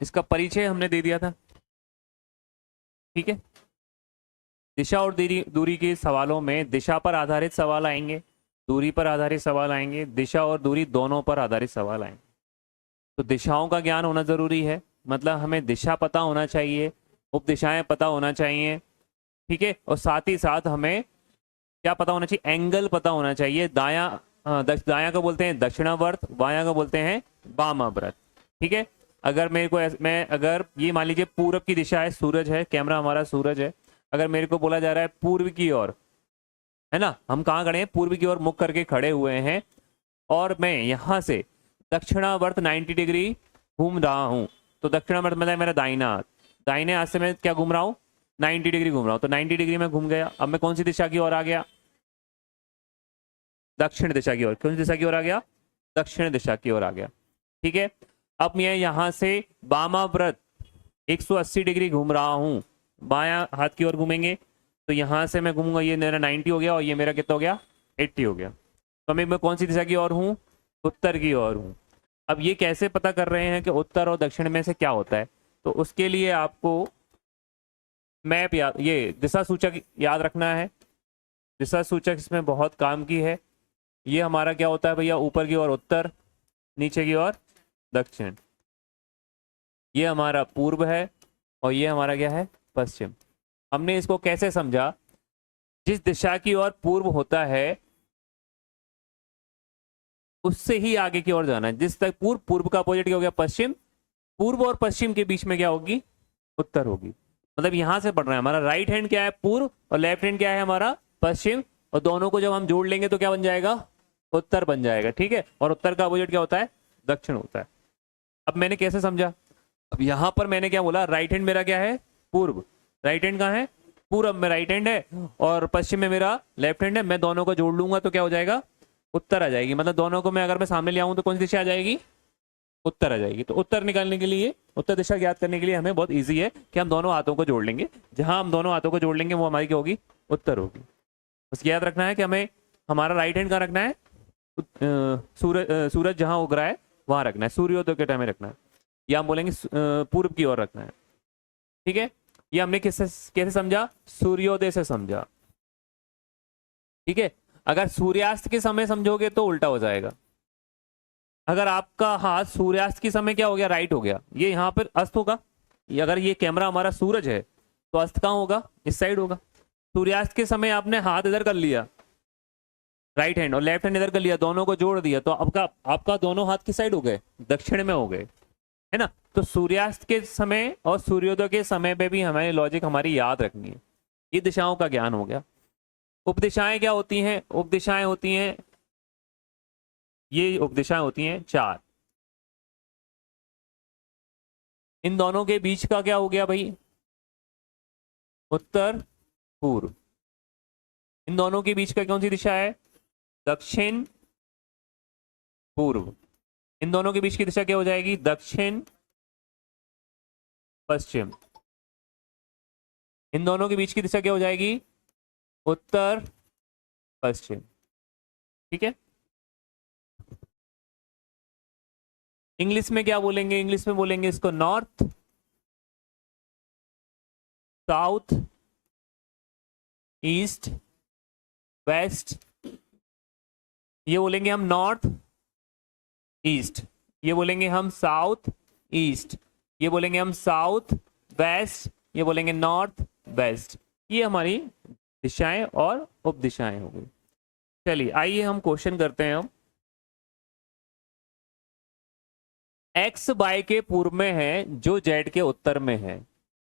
इसका परिचय हमने दे दिया था, ठीक है। दिशा और दूरी दूरी के सवालों में दिशा पर आधारित सवाल आएंगे, दूरी पर आधारित सवाल आएंगे, दिशा और दूरी दोनों पर आधारित सवाल आएंगे। तो दिशाओं का ज्ञान होना जरूरी है, मतलब हमें दिशा पता होना चाहिए, उपदिशाएं पता होना चाहिए, ठीक है। और साथ ही साथ हमें क्या पता होना चाहिए, एंगल पता होना चाहिए। दायां को बोलते हैं दक्षिणावर्त, बायां को बोलते हैं वामावर्त, ठीक है। अगर मेरे को मैं अगर ये मान लीजिए पूरब की दिशा है, सूरज है, कैमरा हमारा सूरज है, अगर मेरे को बोला जा रहा है पूर्व की ओर, है ना, हम कहाँ खड़े हैं, पूर्व की ओर मुख करके खड़े हुए हैं, और मैं यहाँ से दक्षिणावर्त 90 डिग्री घूम रहा हूँ, तो दक्षिणावर्त मतलब मेरा दाहिना हाथ, दाहिने हाथ से मैं क्या घूम रहा हूँ, 90 डिग्री घूम रहा हूँ, तो 90 डिग्री में घूम गया। अब मैं कौन सी दिशा की ओर आ गया, दक्षिण दिशा की ओर। कौन सी दिशा की ओर आ गया, दक्षिण दिशा की ओर आ गया, ठीक है। अब मैं यहाँ से वामाव्रत 180 डिग्री घूम रहा हूँ, बायां हाथ की ओर घूमेंगे, तो यहाँ से मैं घूमूंगा, ये मेरा 90 हो गया और ये मेरा कितना हो गया, 80 हो गया। तो मैं कौन सी दिशा की ओर हूँ, उत्तर की ओर हूँ। अब ये कैसे पता कर रहे हैं कि उत्तर और दक्षिण में से क्या होता है, तो उसके लिए आपको मैप याद, ये दिशा सूचक याद रखना है। दिशा सूचक इसमें बहुत काम की है। ये हमारा क्या होता है भैया, ऊपर की ओर उत्तर, नीचे की ओर दक्षिण। ये हमारा पूर्व है और ये हमारा क्या है, पश्चिम। हमने इसको कैसे समझा, जिस दिशा की ओर पूर्व होता है उससे ही आगे की ओर जाना है। जिस तक पूर्व, पूर्व का अपोजिट क्या हो गया, पश्चिम, पूर्व और पश्चिम के बीच में क्या होगी, उत्तर होगी। मतलब यहां से पढ़ रहे हैं, हमारा राइट हैंड क्या है, पूर्व, और लेफ्ट हैंड क्या है, हमारा पश्चिम, और दोनों को जब हम जोड़ लेंगे तो क्या बन जाएगा, उत्तर बन जाएगा, ठीक है। और उत्तर का अपोजिट क्या होता है, दक्षिण होता है। अब मैंने कैसे समझा, अब यहां पर मैंने क्या बोला, राइट हैंड मेरा क्या है, पूर्व, राइट हैंड कहाँ है, पूरब में राइट हैंड है, और पश्चिम में मेरा लेफ्ट हैंड है। मैं दोनों को जोड़ लूंगा तो क्या हो जाएगा, उत्तर आ जाएगी। मतलब दोनों को मैं अगर मैं सामने ले आऊं तो कौन सी दिशा आ जाएगी, उत्तर आ जाएगी। तो उत्तर निकालने के लिए, उत्तर दिशा ज्ञात करने के लिए हमें बहुत इजी है कि हम दोनों हाथों को जोड़ लेंगे। जहां हम दोनों हाथों को जोड़ लेंगे वो हमारी क्या होगी, उत्तर होगी। बस याद रखना है कि हमें हमारा राइट हैंड कहाँ रखना है, सूरज जहां उग रहा है वहां रखना है, सूर्योदय के टाइम में रखना है, या हम बोलेंगे पूर्व की ओर रखना है, ठीक है। ये हमने किससे कैसे समझा, सूर्योदय से समझा, ठीक है। अगर सूर्यास्त के समय समझोगे तो उल्टा हो जाएगा। अगर आपका हाथ सूर्यास्त के समय क्या हो गया, राइट हो गया, ये यहाँ पर अस्त होगा। ये अगर ये कैमरा हमारा सूरज है तो अस्त कहाँ होगा, इस साइड होगा। सूर्यास्त के समय आपने हाथ इधर कर लिया, राइट हैंड, और लेफ्ट हैंड इधर कर लिया, दोनों को जोड़ दिया, तो आपका आपका दोनों हाथ किस साइड हो गए, दक्षिण में हो गए, है ना। तो सूर्यास्त के समय और सूर्योदय के समय पे भी हमें लॉजिक हमारी याद रखनी है। ये दिशाओं का ज्ञान हो गया। उपदिशाएं क्या होती हैं, उपदिशाएं होती हैं, ये उपदिशाएं होती हैं 4। इन दोनों के बीच का क्या हो गया भाई, उत्तर पूर्व। इन दोनों के बीच का कौन सी दिशा है, दक्षिण पूर्व। इन दोनों के बीच की दिशा क्या हो जाएगी, दक्षिण पश्चिम। इन दोनों के बीच की दिशा क्या हो जाएगी, उत्तर पश्चिम, ठीक है। इंग्लिश में क्या बोलेंगे, इंग्लिश में बोलेंगे इसको नॉर्थ, साउथ, ईस्ट, वेस्ट। ये बोलेंगे हम नॉर्थ ईस्ट, ये बोलेंगे हम साउथ ईस्ट, ये बोलेंगे हम साउथ वेस्ट, ये बोलेंगे नॉर्थ वेस्ट। ये हमारी दिशाएं और उपदिशाएं हो गई। चलिए आइए हम क्वेश्चन करते हैं। हम एक्स वाई के पूर्व में है जो जेड के उत्तर में है,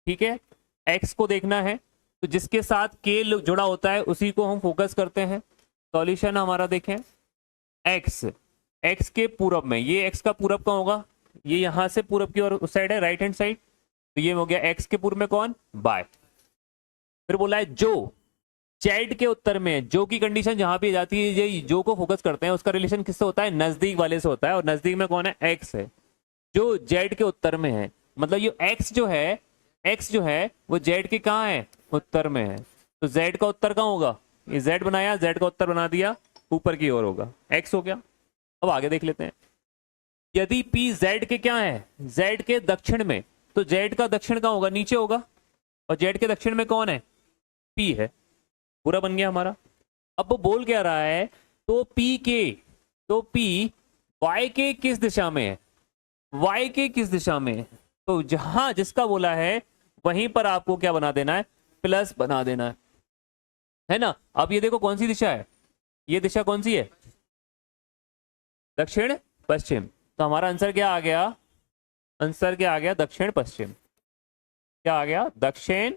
ठीक है। एक्स को देखना है तो जिसके साथ के जुड़ा होता है उसी को हम फोकस करते हैं। सॉल्यूशन हमारा देखें, एक्स, एक्स के पूरब में, ये एक्स का पूरब कहाँ होगा, ये यहां से पूरब की ओर उस साइड है, राइट हैंड साइड, तो ये हो गया एक्स के पूर्व में कौन, बाय। फिर बोला है जो जेड के उत्तर में है, जो की कंडीशन जहां पे जाती है, ये जो को फोकस करते हैं उसका रिलेशन किससे होता है, नजदीक वाले से होता है, और नजदीक में कौन है, एक्स है, जो जेड के उत्तर में है। मतलब ये एक्स जो है, एक्स जो है वो जेड के कहाँ है, उत्तर में है, तो जेड का उत्तर कहाँ होगा, ये जेड बनाया, जेड का उत्तर बना दिया, ऊपर की ओर होगा, एक्स हो गया। अब आगे देख लेते हैं। यदि P Z के क्या है, Z के दक्षिण में, तो Z का दक्षिण कहाँ होगा, नीचे होगा, और Z के दक्षिण में कौन है, P है। पूरा बन गया हमारा। अब वो बोल क्या रहा है, तो P Y के किस दिशा में है, Y के किस दिशा में है, तो जहां जिसका बोला है वहीं पर आपको क्या बना देना है, प्लस बना देना है ना। अब ये देखो कौन सी दिशा है, ये दिशा कौन सी है, दक्षिण पश्चिम। तो हमारा आंसर क्या आ गया, आंसर क्या आ गया, दक्षिण पश्चिम। क्या आ गया, दक्षिण,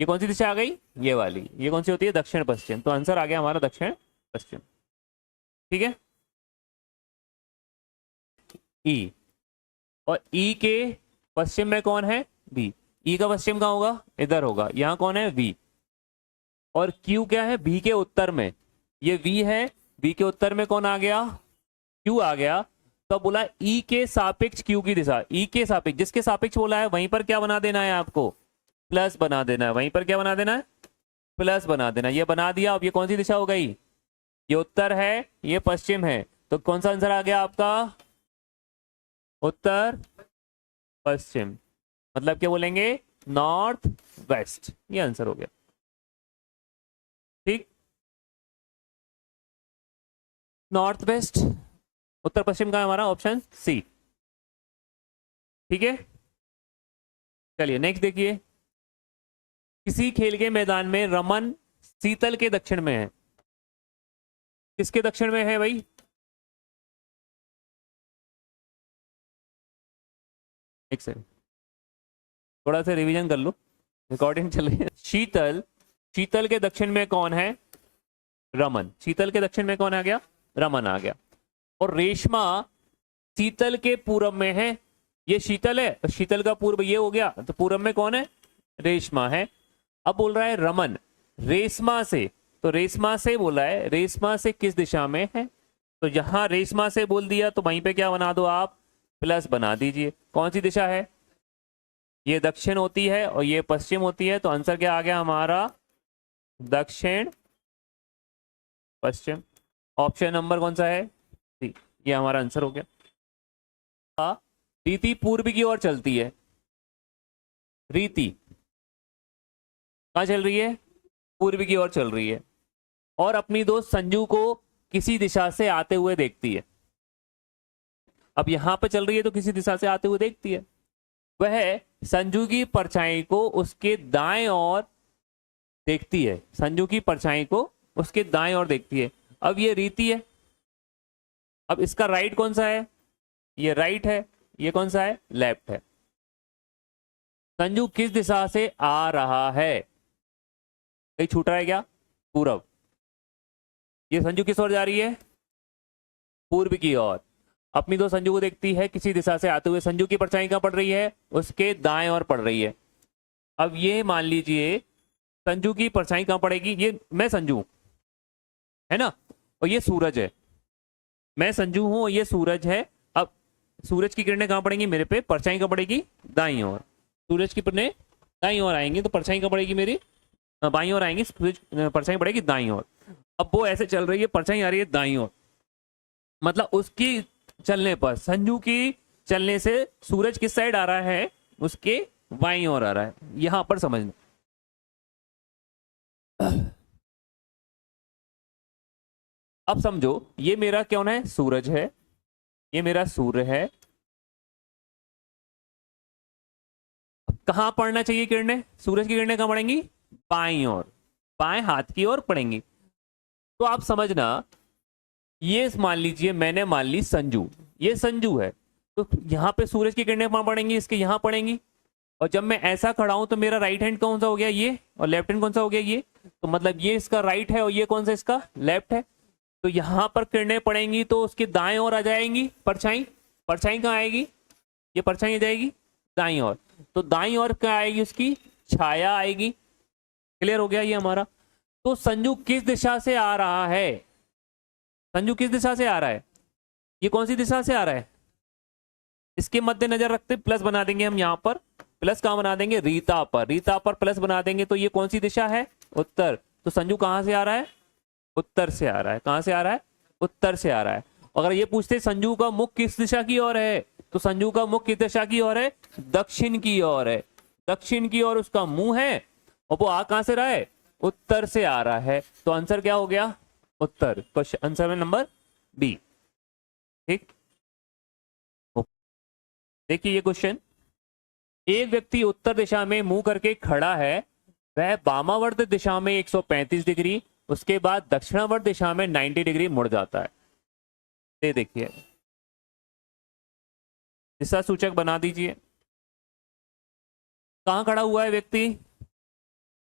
ये कौन सी दिशा आ गई, ये वाली, ये कौन सी होती है, दक्षिण पश्चिम। तो आंसर आ गया हमारा दक्षिण पश्चिम। ठीक है, ई, और ई के पश्चिम में कौन है, बी। ई का पश्चिम कहाँ होगा, इधर होगा, यहाँ कौन है, वी। और क्यू क्या है, बी के उत्तर में, ये वी है, बी के उत्तर में कौन आ गया, क्यू आ गया। तो बोला ई के सापेक्ष क्यू की दिशा, ई के सापेक्ष, जिसके सापेक्ष बोला है वहीं पर क्या बना देना है आपको, प्लस बना देना है, वहीं पर क्या बना देना है, प्लस बना देना। ये बना दिया। अब ये कौन सी दिशा हो गई, ये उत्तर है, ये पश्चिम है, तो कौन सा आंसर आ गया आपका, उत्तर पश्चिम। मतलब क्या बोलेंगे, नॉर्थ वेस्ट, ये आंसर हो गया। ठीक, नॉर्थ वेस्ट, उत्तर पश्चिम का हमारा ऑप्शन सी। ठीक है, चलिए नेक्स्ट देखिए। किसी खेल के मैदान में रमन शीतल के दक्षिण में है, किसके दक्षिण में है भाई, एक सेकंड, थोड़ा सा रिवीजन कर लो, रिकॉर्डिंग चल रही है। शीतल, शीतल के दक्षिण में कौन है, रमन। शीतल के दक्षिण में कौन आ गया, रमन आ गया। और रेशमा शीतल के पूरब में है, ये शीतल है, और शीतल का पूर्व ये हो गया, तो पूरब में कौन है, रेशमा है। अब बोल रहा है रमन रेशमा से, तो रेशमा से बोला है, रेशमा से किस दिशा में है, तो जहां रेशमा से बोल दिया तो वहीं पे क्या बना दो आप, प्लस बना दीजिए। कौन सी दिशा है, ये दक्षिण होती है और ये पश्चिम होती है, तो आंसर क्या आ गया हमारा, दक्षिण पश्चिम। ऑप्शन नंबर कौन सा है, सी, ये हमारा आंसर हो गया। रीति पूर्व की ओर चलती है, रीति कहाँ चल रही है, पूर्व की ओर चल रही है, और अपनी दोस्त संजू को किसी दिशा से आते हुए देखती है। अब यहां पे चल रही है तो किसी दिशा से आते हुए देखती है। वह संजू की परछाई को उसके दाएं ओर देखती है, संजू की परछाई को उसके दाएं ओर देखती है। अब ये रीति है, अब इसका राइट कौन सा है, ये राइट है, ये कौन सा है, लेफ्ट है। संजू किस दिशा से आ रहा है, कहीं छूट रहा है क्या, पूरब। ये संजू किस ओर जा रही है, पूर्व की ओर। अपनी दो संजू को देखती है किसी दिशा से आते हुए, संजू की परछाई कहां पड़ रही है, उसके दाएं ओर पड़ रही है। अब ये मान लीजिए संजू की परछाई कहां पड़ेगी, ये मैं संजू है ना, और ये सूरज है, मैं संजू हूं और ये सूरज है। अब सूरज की किरणें कहां पड़ेंगी मेरे पे, परछाई कहां पड़ेगी, दाईं ओर। सूरज की किरणें दाईं ओर आएंगी तो परछाई कहां पड़ेगी मेरी, बाईं ओर आएंगी, परछाई पड़ेगी दाईं ओर। अब वो ऐसे चल रही है, परछाई आ रही है दाईं ओर, मतलब उसकी चलने पर, संजू की चलने से सूरज किस साइड आ रहा है, उसके बाईं ओर आ रहा है। यहां पर समझना, अब समझो ये मेरा कौन है, सूरज है, ये मेरा सूर्य है। कहां पड़ना चाहिए किरणें, सूरज की किरणें कहां पड़ेंगी, बाईं ओर, बाएं हाथ की ओर पड़ेंगी। तो आप समझना, ये मान लीजिए मैंने मान ली संजू, ये संजू है, तो यहाँ पे सूरज की किरणें कहां पड़ेंगी, इसके यहाँ पड़ेंगी। और जब मैं ऐसा खड़ा हूं तो मेरा राइट हैंड कौन सा हो गया, ये, और लेफ्ट हैंड कौन सा हो गया, ये। तो मतलब ये इसका राइट है और ये कौन सा इसका लेफ्ट है। तो यहाँ पर किरणें पड़ेंगी तो उसके दाएं ओर आ जाएंगी परछाई, परछाई कहाँ आएगी, ये परछाई आ जाएगी दाईं ओर, तो दाईं ओर क्या आएगी, उसकी छाया आएगी। क्लियर हो गया ये हमारा। तो संजू किस दिशा से आ रहा है, संजू किस दिशा से आ रहा है, ये कौन सी दिशा से आ रहा है, इसके मद्देनजर रखते प्लस बना देंगे हम यहाँ पर, प्लस कहाँ बना देंगे, रीता पर, रीता पर प्लस बना देंगे। तो ये कौन सी दिशा है, उत्तर। तो संजू कहाँ से आ रहा है, उत्तर से आ रहा है, कहां से आ रहा है, उत्तर से आ रहा है। अगर ये पूछते संजू का मुख किस दिशा की ओर है, तो संजू का मुख किस दिशा की ओर है? दक्षिण की ओर है। दक्षिण की ओर उसका मुंह है, और वो आ कहां से रहा है? उत्तर से आ रहा है। तो आंसर क्या हो गया? उत्तर। क्वेश्चन आंसर में नंबर बी। ठीक, देखिए ये क्वेश्चन, एक व्यक्ति उत्तर दिशा में मुंह करके खड़ा है, वह वामावर्त दिशा में 135 डिग्री, उसके बाद दक्षिणावर्त दिशा में 90 डिग्री मुड़ जाता है। ये देखिए, दिशा सूचक बना दीजिए। कहां खड़ा हुआ है व्यक्ति?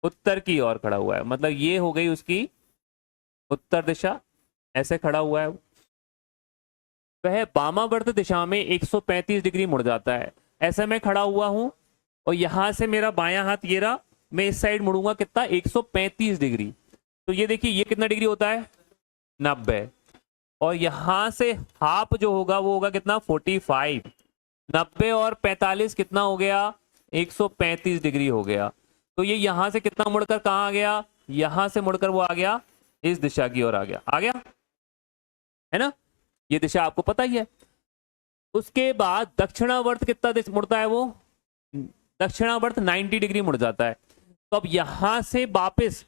उत्तर की ओर खड़ा हुआ है, मतलब ये हो गई उसकी उत्तर दिशा, ऐसे खड़ा हुआ है। वह वामावर्त दिशा में 135 डिग्री मुड़ जाता है। ऐसे मैं खड़ा हुआ हूं, और यहां से मेरा बायां हाथ ये रहा, मैं इस साइड मुड़ूंगा कितना? 135 डिग्री। तो ये देखिए ये कितना डिग्री होता है? 90। और यहां से हाफ जो होगा वो होगा कितना? 45। 90 और 45 कितना हो गया? 135 डिग्री हो गया। तो ये यहां से कितना मुड़कर कहां आ गया? यहां से मुड़कर वो आ गया इस दिशा की ओर आ गया। आ गया है ना? ये दिशा आपको पता ही है। उसके बाद दक्षिणावर्त कितना मुड़ता है वो? दक्षिणावर्त 90 डिग्री मुड़ जाता है। तो अब यहां से वापस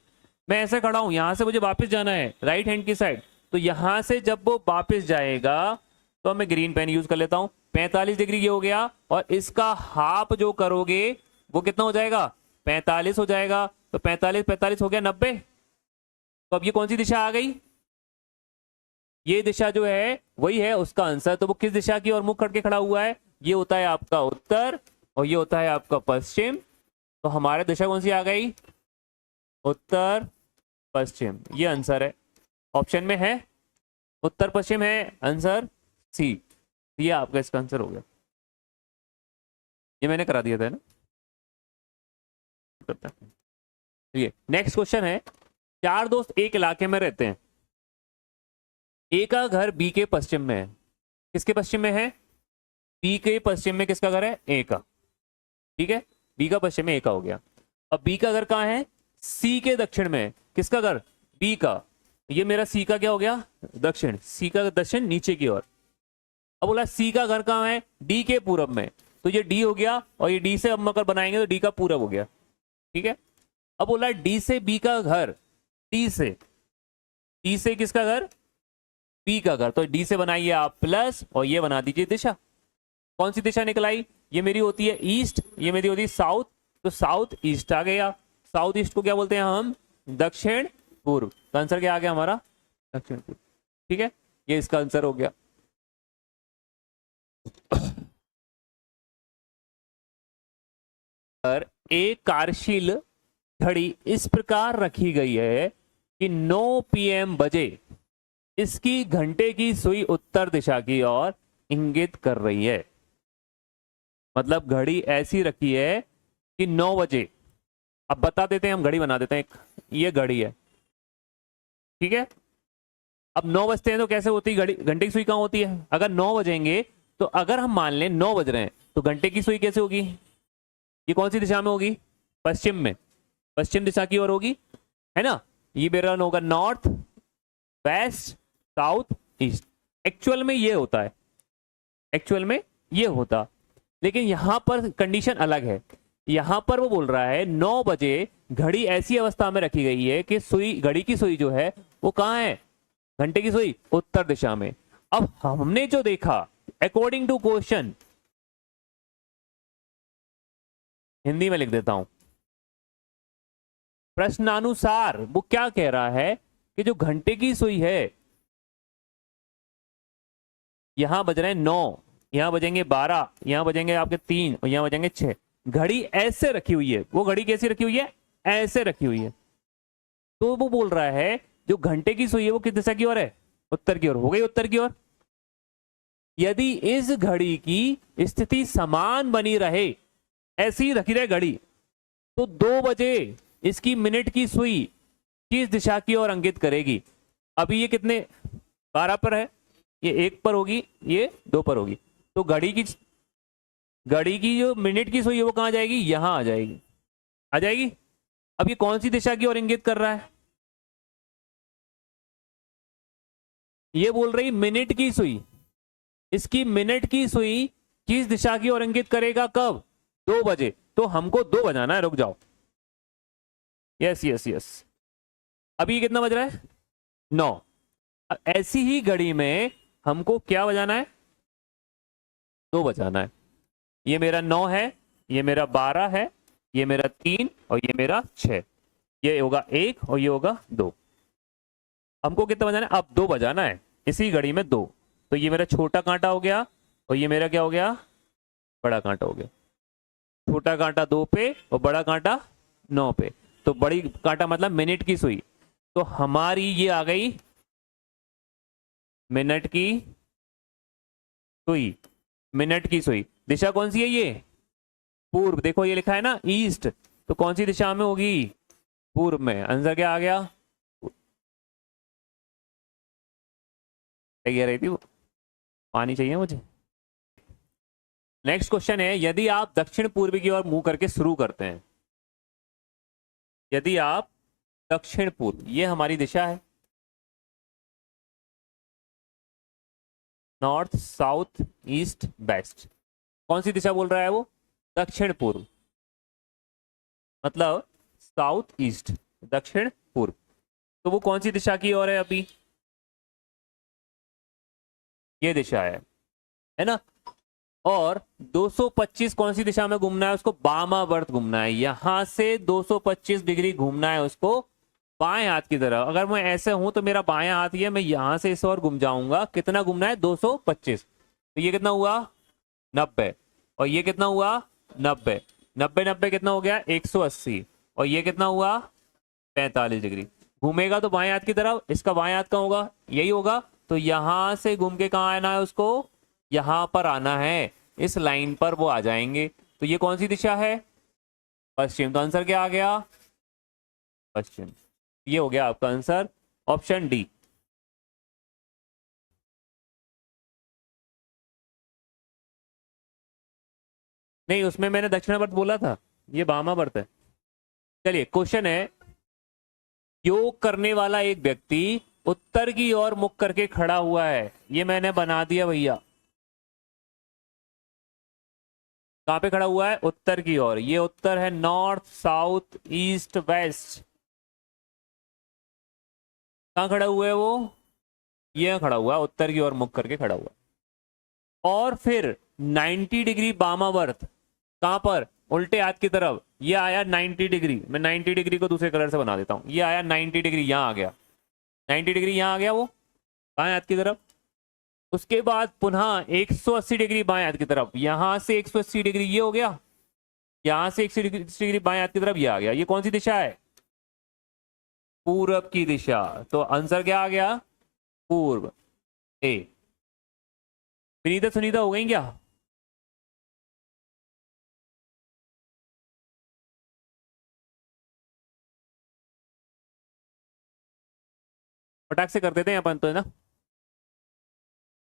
मैं ऐसे खड़ा हूं, यहां से मुझे वापस जाना है राइट हैंड की साइड। तो यहां से जब वो वापस जाएगा, तो मैं ग्रीन पेन यूज कर लेता हूं। 45 डिग्री ये हो गया, और इसका हाफ जो करोगे वो कितना हो जाएगा? 45 हो जाएगा। तो 45 45 हो गया 90। तो अब ये कौन सी दिशा आ गई? ये दिशा जो है वही है उसका आंसर। तो वो किस दिशा की ओर मुख करके खड़ा हुआ है? ये होता है आपका उत्तर, और ये होता है आपका पश्चिम। तो हमारे दिशा कौन सी आ गई? उत्तर पश्चिम। ये आंसर है, ऑप्शन में है उत्तर पश्चिम है आंसर सी। ये आपका इसका आंसर हो गया। ये मैंने करा दिया था ना। ये नेक्स्ट क्वेश्चन है, चार दोस्त एक इलाके में रहते हैं। ए का घर बी के पश्चिम में है। किसके पश्चिम में है? बी के पश्चिम में किसका घर है? ए का। ठीक है, बी का पश्चिम में ए का हो गया। अब बी का घर कहां है? सी के दक्षिण में। किसका घर? बी का। ये मेरा सी का क्या हो गया? दक्षिण। सी का दक्षिण नीचे की ओर। अब बोला सी का घर कहां है? डी के पूरब में। तो ये डी हो गया, और ये डी से अब अगर बनाएंगे तो डी का पूरब हो गया। ठीक है, अब बोला डी से बी का घर, डी से किसका घर? बी का घर। तो डी से बनाइए आप प्लस, और ये बना दीजिए दिशा। कौन सी दिशा निकल आई? ये मेरी होती है ईस्ट, ये मेरी होती है साउथ। तो साउथ ईस्ट आ गया। साउथ ईस्ट को क्या बोलते हैं हम? दक्षिण पूर्व। तो आंसर क्या आ गया हमारा? दक्षिण पूर्व। ठीक है, ये इसका आंसर हो गया। एक कार्यशील घड़ी इस प्रकार रखी गई है कि 9 PM बजे इसकी घंटे की सुई उत्तर दिशा की ओर इंगित कर रही है। मतलब घड़ी ऐसी रखी है कि 9 बजे, अब बता देते हैं, हम घड़ी बना देते हैं एक, ये घड़ी है। ठीक है, अब 9 बजते हैं तो कैसे होती है घड़ी? घंटे की सुई कहां होती है? अगर 9 बजेंगे, तो अगर हम मान लें 9 बज रहे हैं, तो घंटे की सुई कैसे होगी? ये कौन सी दिशा में होगी? पश्चिम में, पश्चिम दिशा की ओर होगी, है ना? ये मेरा होगा north, west, south, east. Actual में ये होता है, एक्चुअल में ये होता, लेकिन यहां पर कंडीशन अलग है। यहां पर वो बोल रहा है 9 बजे घड़ी ऐसी अवस्था में रखी गई है कि सुई, घड़ी की सुई जो है वो कहां है? घंटे की सुई उत्तर दिशा में। अब हमने जो देखा अकॉर्डिंग टू क्वेश्चन, हिंदी में लिख देता हूं, प्रश्नानुसार वो क्या कह रहा है कि जो घंटे की सुई है, यहां बज रहे हैं 9, यहां बजेंगे 12, यहां बजेंगे आपके 3, और यहां बजेंगे 6। घड़ी ऐसे रखी हुई है। वो घड़ी कैसी रखी हुई है? ऐसे रखी हुई है। तो वो बोल रहा है जो घंटे की सुई है वो किस दिशा की ओर है? उत्तर की ओर। हो गई उत्तर की ओर। यदि इस घड़ी की स्थिति समान बनी रहे, ऐसी रखी रहे घड़ी, तो 2 बजे इसकी मिनट की सुई किस दिशा की ओर इंगित करेगी? अभी ये कितने? 12 पर है, ये 1 पर होगी, ये 2 पर होगी। तो घड़ी की जो मिनट की सुई है वो कहां जाएगी? यहां आ जाएगी, आ जाएगी। अब ये कौन सी दिशा की ओर इंगित कर रहा है? ये बोल रही मिनट की सुई, इसकी मिनट की सुई किस दिशा की ओर इंगित करेगा, कब, 2 बजे। तो हमको 2 बजाना है, रुक जाओ। Yes yes yes. अभी कितना बज रहा है, 9। अब ऐसी ही घड़ी में हमको क्या बजाना है, 2 बजाना है। ये मेरा 9 है, ये मेरा 12 है, ये मेरा 3 और ये मेरा 6। ये होगा 1 और ये होगा 2। हमको कितना बजाना है, अब 2 बजाना है इसी घड़ी में 2। तो ये मेरा छोटा कांटा हो गया और ये मेरा क्या हो गया, बड़ा कांटा हो गया। छोटा कांटा 2 पे और बड़ा कांटा 9 पे। तो बड़ी कांटा मतलब मिनट की सुई। तो हमारी ये आ गई मिनट की सुई। मिनट की सुई दिशा कौन सी है, ये पूर्व। देखो ये लिखा है ना ईस्ट, तो कौन सी दिशा में होगी, पूर्व में। आंसर क्या आ गया, कह रही थी वो, पानी चाहिए मुझे। नेक्स्ट क्वेश्चन है, यदि आप दक्षिण पूर्व की ओर मुंह करके शुरू करते हैं, यदि आप दक्षिण पूर्व, ये हमारी दिशा है, नॉर्थ साउथ ईस्ट वेस्ट। कौन सी दिशा बोल रहा है वो, दक्षिण पूर्व, मतलब साउथ ईस्ट, दक्षिण पूर्व। तो वो कौन सी दिशा की ओर है अभी, ये दिशा है ना। और 225 कौन सी दिशा में घूमना है उसको, वामावर्त घूमना है। यहां से 225 डिग्री घूमना है उसको बाएं हाथ की तरफ। अगर मैं ऐसे हूं तो मेरा बायां हाथ ही है, मैं यहां से इस ओर घूम जाऊंगा। कितना घूमना है, 225। तो ये कितना हुआ, 90। और ये कितना हुआ, 90। 90 90 कितना हो गया, 180। और ये कितना हुआ, 45 डिग्री। घूमेगा तो बाएं हाथ की तरफ, इसका बाएं हाथ कहाँ होगा, यही होगा। तो यहां से घूम के कहाँ आना है उसको, यहां पर आना है, इस लाइन पर वो आ जाएंगे। तो ये कौन सी दिशा है, पश्चिम। तो आंसर क्या आ गया, पश्चिम। ये हो गया आपका आंसर, ऑप्शन डी। नहीं, उसमें मैंने दक्षिणावर्त बोला था, ये वामावर्त है। चलिए क्वेश्चन है, योग करने वाला एक व्यक्ति उत्तर की ओर मुख करके खड़ा हुआ है। ये मैंने बना दिया भैया, कहां पे खड़ा हुआ है, उत्तर की ओर। ये उत्तर है, नॉर्थ साउथ ईस्ट वेस्ट। कहां खड़ा हुआ है वो, ये खड़ा हुआ है, उत्तर की ओर मुख करके खड़ा हुआ है। और फिर 90 डिग्री वामावर्त, कहां पर, उल्टे हाथ की तरफ। ये आया 90 डिग्री, मैं 90 डिग्री को दूसरे कलर से बना देता हूं। ये आया 90 डिग्री, यहां आ गया 90 डिग्री, यहां आ गया वो बाएं हाथ की तरफ। उसके बाद पुनः 180 डिग्री बाएं हाथ की तरफ, यहां से 180 डिग्री ये हो गया, यहां से 180 डिग्री बाएं हाथ की तरफ ये आ गया। ये कौन सी दिशा है, पूरब की दिशा। तो आंसर क्या आ गया, पूर्व, ए। विनीता सुनीता हो गई क्या, फटाक से कर देते हैं अपन तो, है ना।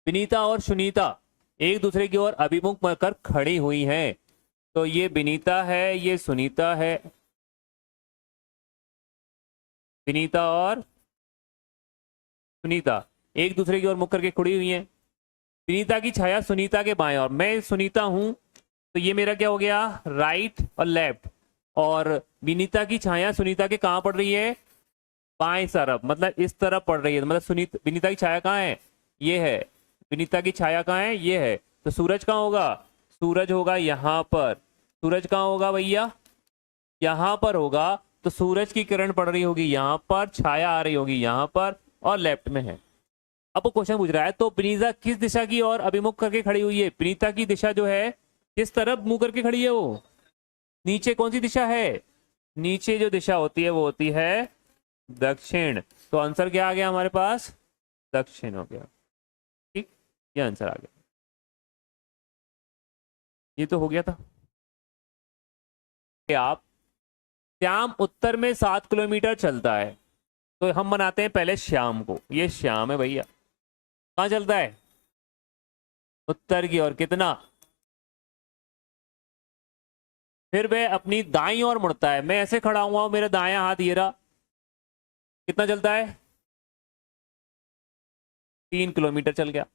विनीता और सुनीता एक दूसरे की ओर अभिमुख होकर खड़ी हुई हैं। तो ये विनीता है, ये सुनीता है, विनीता और सुनीता एक दूसरे की ओर मुख करके खड़ी हुई हैं। विनीता की छाया सुनीता के बाएं ओर, मैं सुनीता हूं, तो ये मेरा क्या हो गया, राइट और लेफ्ट। और विनीता की छाया सुनीता के कहां पड़ रही है, बाएं तरफ, मतलब इस तरफ पड़ रही है। मतलब सुनीता, विनीता की छाया कहाँ है, ये है। विनीता की छाया कहाँ है, ये है। तो सूरज कहाँ होगा, सूरज होगा यहाँ पर। सूरज कहाँ होगा भैया, यहाँ पर होगा। तो सूरज की किरण पड़ रही होगी यहाँ पर, छाया आ रही होगी यहाँ पर, और लेफ्ट में है। अब वो क्वेश्चन पूछ रहा है, तो विनीता किस दिशा की ओर अभिमुख करके खड़ी हुई है। विनीता की दिशा जो है, किस तरफ मुंह करके खड़ी है वो, नीचे। कौन सी दिशा है, नीचे जो दिशा होती है वो होती है दक्षिण। तो आंसर क्या आ गया हमारे पास, दक्षिण हो गया। ठीक, ये आंसर आ गया। ये तो हो गया था। कि आप, श्याम उत्तर में 7 किलोमीटर चलता है। तो हम बनाते हैं पहले श्याम को, ये श्याम है भैया, कहाँ चलता है, उत्तर की ओर। कितना, फिर वह अपनी दाईं ओर मुड़ता है। मैं ऐसे खड़ा हुआ हूं, मेरा दायां हाथ ये रहा, कितना चलता है, 3 किलोमीटर चल गया।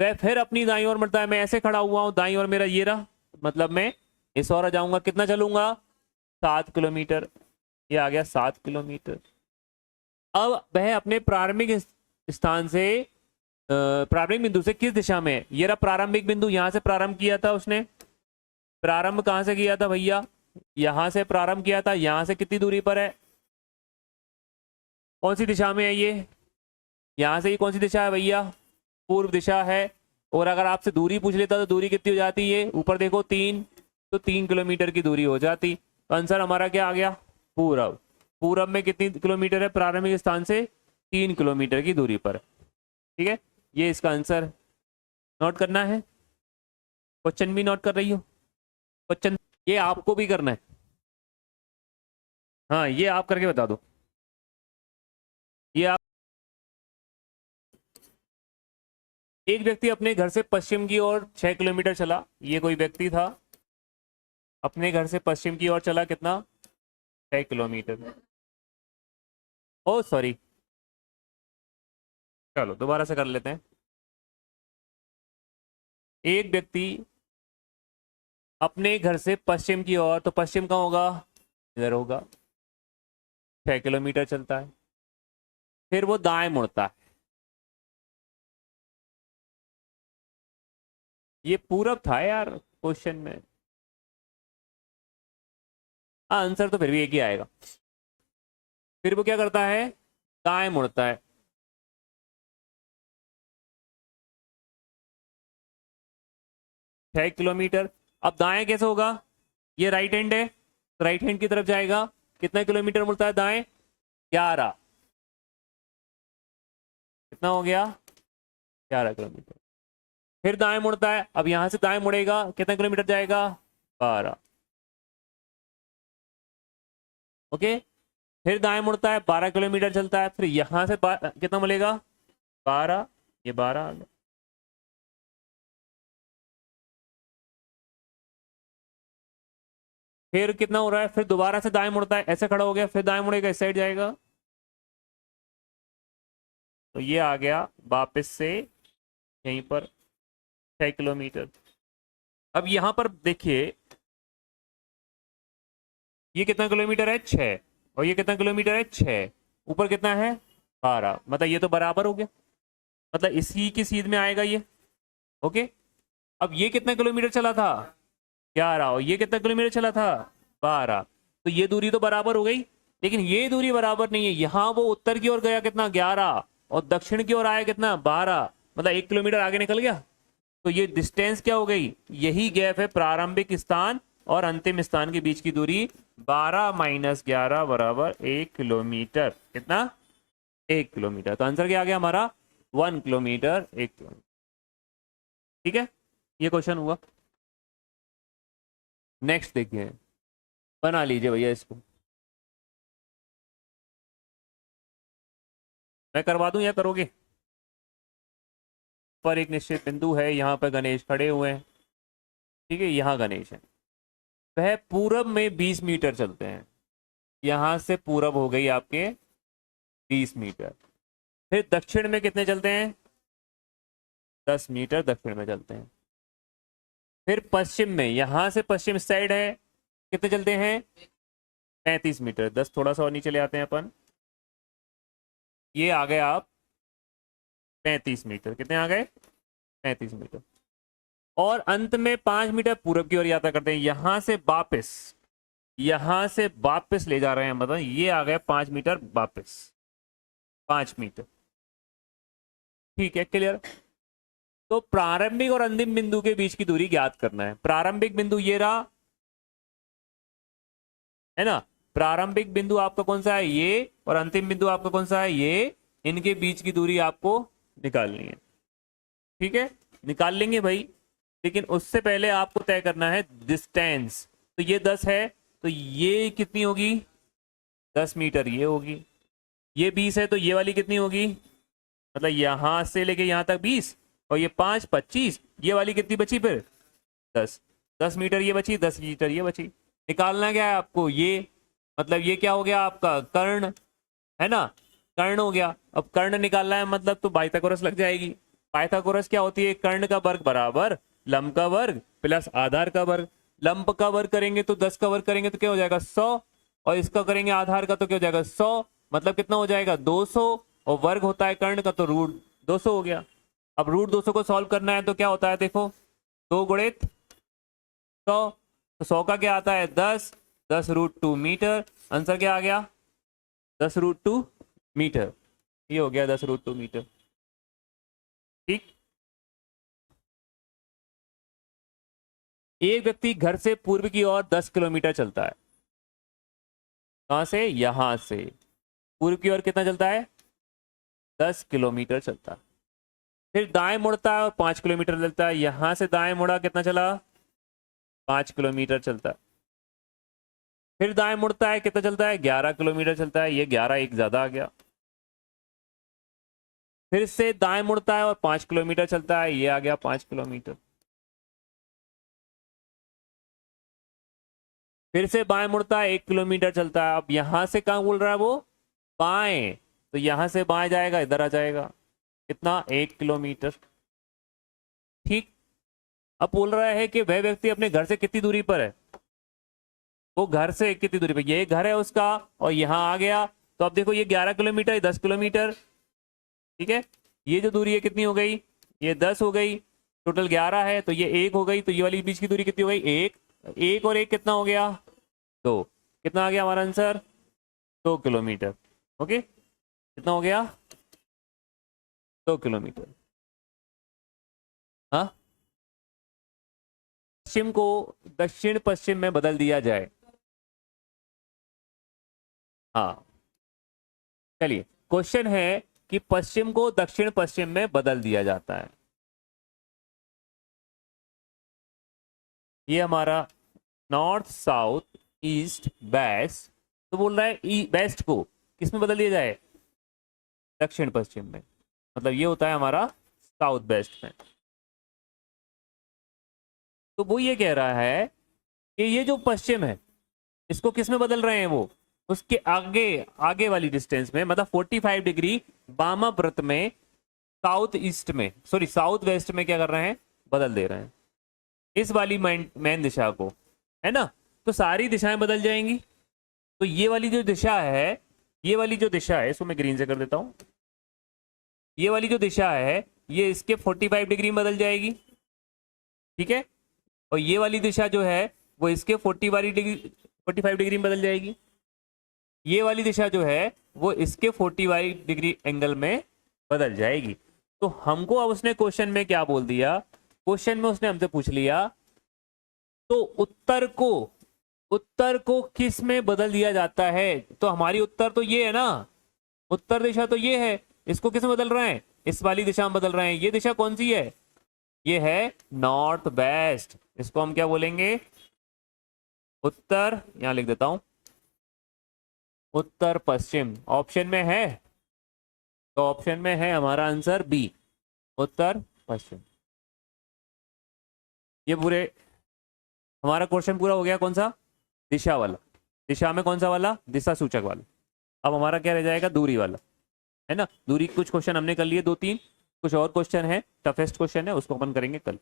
वह फिर अपनी दाईं ओर मुड़ता है, मैं ऐसे खड़ा हुआ हूँ, दाईं ओर मेरा ये रहा, मतलब मैं इस ओर आ जाऊंगा, कितना चलूंगा 7 किलोमीटर। ये आ गया 7 किलोमीटर। अब वह अपने प्रारंभिक स्थान से प्रारंभिक बिंदु से किस दिशा में है? ये रहा प्रारंभिक बिंदु, यहां से प्रारंभ किया था उसने। प्रारंभ कहां से किया था भैया? यहां से प्रारंभ किया था। यहां से कितनी दूरी पर है? कौन सी दिशा में है ये? यहां से ये कौन सी दिशा है भैया? पूर्व दिशा है। और अगर आपसे दूरी पूछ लेता तो दूरी कितनी हो जाती है? ऊपर देखो 3, तो 3 किलोमीटर की दूरी हो जाती। तो आंसर हमारा क्या आ गया? पूरब। पूरब में कितनी किलोमीटर है प्रारंभिक स्थान से? 3 किलोमीटर की दूरी पर। ठीक है, ये इसका आंसर नोट करना है। क्वेश्चन भी नोट कर रही हो? क्वेश्चन ये आपको भी करना है। हाँ, ये आप करके बता दो। ये आप, एक व्यक्ति अपने घर से पश्चिम की ओर 6 किलोमीटर चला। ये कोई व्यक्ति था, अपने घर से पश्चिम की ओर चला, कितना? 6 किलोमीटर। ओ सॉरी, चलो दोबारा से कर लेते हैं। एक व्यक्ति अपने घर से पश्चिम की ओर, तो पश्चिम कहाँ होगा? इधर होगा। 6 किलोमीटर चलता है, फिर वो दाएं मुड़ता है। ये पूरब था यार क्वेश्चन में। आंसर तो फिर भी एक ही आएगा। फिर वो क्या करता है? दाएं मुड़ता है। 6 किलोमीटर। अब दाएं कैसे होगा? ये राइट हैंड है, राइट हैंड की तरफ जाएगा। कितना किलोमीटर मुड़ता है दाएं? 11। कितना हो गया? 11 किलोमीटर। फिर दाएं मुड़ता है, अब यहां से दाएं मुड़ेगा, कितना किलोमीटर जाएगा? 12। ओके। फिर दाएं मुड़ता है, 12 किलोमीटर चलता है। फिर यहां से कितना मिलेगा? 12। ये 12 आ गया। फिर कितना हो रहा है? फिर दोबारा से दाएं मुड़ता है, ऐसे खड़ा हो गया, फिर दाएं मुड़ेगा, इस साइड जाएगा। तो ये आ गया वापस से यहीं पर 6 किलोमीटर। अब यहां पर देखिए, ये कितना किलोमीटर है? 6। और ये कितना किलोमीटर है? 6। ऊपर कितना है? 12। मतलब ये तो बराबर हो गया, मतलब इसी की सीध में आएगा ये। ओके। अब ये कितना किलोमीटर चला था? 11। और ये कितना किलोमीटर चला था? 12। तो ये दूरी तो बराबर हो गई, लेकिन ये दूरी बराबर नहीं है। यहाँ वो उत्तर की ओर गया कितना? 11। और दक्षिण की ओर आया कितना? 12। मतलब 1 किलोमीटर आगे निकल गया। तो ये डिस्टेंस क्या हो गई? यही गैप है प्रारंभिक स्थान और अंतिम स्थान के बीच की दूरी। 12 माइनस 11 बराबर 1 किलोमीटर। कितना? 1 किलोमीटर। तो आंसर क्या आ गया हमारा? 1 किलोमीटर, 1 किलोमीटर। ठीक है, ये क्वेश्चन हुआ। नेक्स्ट देखिए, बना लीजिए भैया इसको। मैं करवा दूं या करोगे? पर एक निश्चित बिंदु है, यहाँ पर गणेश खड़े हुए हैं। ठीक है, यहाँ गणेश है। वह पूरब में 20 मीटर चलते हैं। यहाँ से पूरब हो गई आपके 20 मीटर। फिर दक्षिण में कितने चलते हैं? 10 मीटर दक्षिण में चलते हैं। फिर पश्चिम में, यहाँ से पश्चिम साइड है, कितने चलते हैं? 35 मीटर। 10 थोड़ा सा और नीचे ले आते हैं अपन। ये आ गए आप 35 मीटर। कितने आ गए? 35 मीटर। और अंत में 5 मीटर पूरब की ओर यात्रा करते हैं। यहां से वापस, यहां से वापस ले जा रहे हैं, मतलब ये आ गए 5 मीटर वापस। 5 मीटर। ठीक है, क्लियर। तो प्रारंभिक और अंतिम बिंदु के बीच की दूरी ज्ञात करना है। प्रारंभिक बिंदु ये रहा, है ना? प्रारंभिक बिंदु आपका कौन सा है? ये। और अंतिम बिंदु आपका कौन सा है? ये। इनके बीच की दूरी आपको निकालनी है। ठीक है, निकाल लेंगे भाई, लेकिन उससे पहले आपको तय करना है डिस्टेंस। तो ये 10 है, तो ये कितनी होगी? 10 मीटर ये होगी। ये 20 है, तो ये वाली कितनी होगी? मतलब यहां से लेके यहां तक 20, और ये 5, 25। ये वाली कितनी बची फिर? 10। 10 मीटर ये बची, 10 मीटर ये बची। निकालना क्या है आपको? ये, मतलब ये क्या हो गया आपका कर्ण, है ना? कर्ण हो गया। अब कर्ण निकालना है मतलब तो पाइथागोरस लग जाएगी। पाइथागोरस क्या होती है? कर्ण का वर्ग बराबर लंब का वर्ग प्लस आधार का वर्ग। लंब का वर्ग करेंगे तो 10 का वर्ग करेंगे तो क्या हो जाएगा? 100। और इसका करेंगे आधार का तो क्या हो जाएगा? 100। मतलब कितना हो जाएगा? 200। और वर्ग होता है कर्ण का तो रूट 200 हो गया। अब रूट 200 को सॉल्व करना है तो क्या होता है? देखो 2 गुणित 100, तो 100 का क्या आता है? 10। 10√2 मीटर। आंसर क्या आ गया? 10√2 मीटर। ये हो गया 10√2 मीटर। ठीक। एक व्यक्ति घर से पूर्व की ओर 10 किलोमीटर चलता है। कहां से? यहां से पूर्व की ओर कितना चलता है? 10 किलोमीटर चलता है। फिर दाएं मुड़ता है और 5 किलोमीटर चलता है। यहां से दाएं मुड़ा, कितना चला? 5 किलोमीटर चलता है। फिर दाएं मुड़ता है, कितना चलता है? 11 किलोमीटर चलता है। ये 11 एक ज्यादा आ गया। फिर से दाएं मुड़ता है और 5 किलोमीटर चलता है। ये आ गया 5 किलोमीटर। फिर से बाएं मुड़ता है, 1 किलोमीटर चलता है। अब यहां से कहां बोल रहा है वो? बाएं। तो यहां से बाएं जाएगा, इधर आ जाएगा। कितना? 1 किलोमीटर। ठीक। अब बोल रहा है कि वह व्यक्ति अपने घर से कितनी दूरी पर है? वो घर से कितनी दूरी पर? ये घर है उसका और यहाँ आ गया। तो अब देखो ये 11 किलोमीटर, 10 किलोमीटर। ठीक है। ये जो दूरी है कितनी हो गई? ये 10 हो गई। टोटल 11 है तो ये 1 हो गई। तो ये वाली बीच की दूरी कितनी हो गई? 1। 1 और 1 कितना हो गया? 2। कितना आ गया हमारा आंसर? 2 किलोमीटर। ओके, कितना हो गया? 2 किलोमीटर। हाँ, पश्चिम को दक्षिण पश्चिम में बदल दिया जाए। हाँ, चलिए क्वेश्चन है कि पश्चिम को दक्षिण पश्चिम में बदल दिया जाता है। ये हमारा नॉर्थ साउथ ईस्ट वेस्ट, तो बोल रहा है वेस्ट को किस में बदल दिया जाए? दक्षिण पश्चिम में। मतलब ये होता है हमारा साउथ वेस्ट में। तो वो ये कह रहा है कि ये जो पश्चिम है इसको किस में बदल रहे हैं? वो उसके आगे आगे वाली डिस्टेंस में, मतलब 45 डिग्री वामाव्रत में, साउथ ईस्ट में, सॉरी साउथ वेस्ट में क्या कर रहे हैं? बदल दे रहे हैं इस वाली मेन दिशा को, है ना। तो सारी दिशाएं बदल जाएंगी। तो ये वाली जो दिशा है, ये वाली जो दिशा है, इसको मैं ग्रीन से कर देता हूं। ये वाली जो दिशा है ये इसके 45 डिग्री में बदल जाएगी। ठीक है। और ये वाली दिशा जो है वो इसके 45 डिग्री में बदल जाएगी। ये वाली दिशा जो है वो इसके 45 डिग्री एंगल में बदल जाएगी। तो हमको अब उसने क्वेश्चन में क्या बोल दिया? क्वेश्चन में उसने हमसे पूछ लिया तो उत्तर को किस में बदल दिया जाता है? तो हमारी उत्तर तो ये है ना, उत्तर दिशा तो ये है। इसको किस में बदल रहे हैं? इस वाली दिशा में बदल रहे हैं। ये दिशा कौन सी है? ये है नॉर्थ वेस्ट। इसको हम क्या बोलेंगे? उत्तर। यहां लिख देता हूं उत्तर पश्चिम। ऑप्शन में है, तो ऑप्शन में है हमारा आंसर बी, उत्तर पश्चिम। ये पूरे हमारा क्वेश्चन पूरा हो गया। कौन सा? दिशा वाला। दिशा में कौन सा वाला? दिशा सूचक वाला। अब हमारा क्या रह जाएगा? दूरी वाला, है ना। दूरी कुछ क्वेश्चन हमने कर लिए, 2-3। कुछ और क्वेश्चन है, टफेस्ट क्वेश्चन है, उसको अपन करेंगे कल।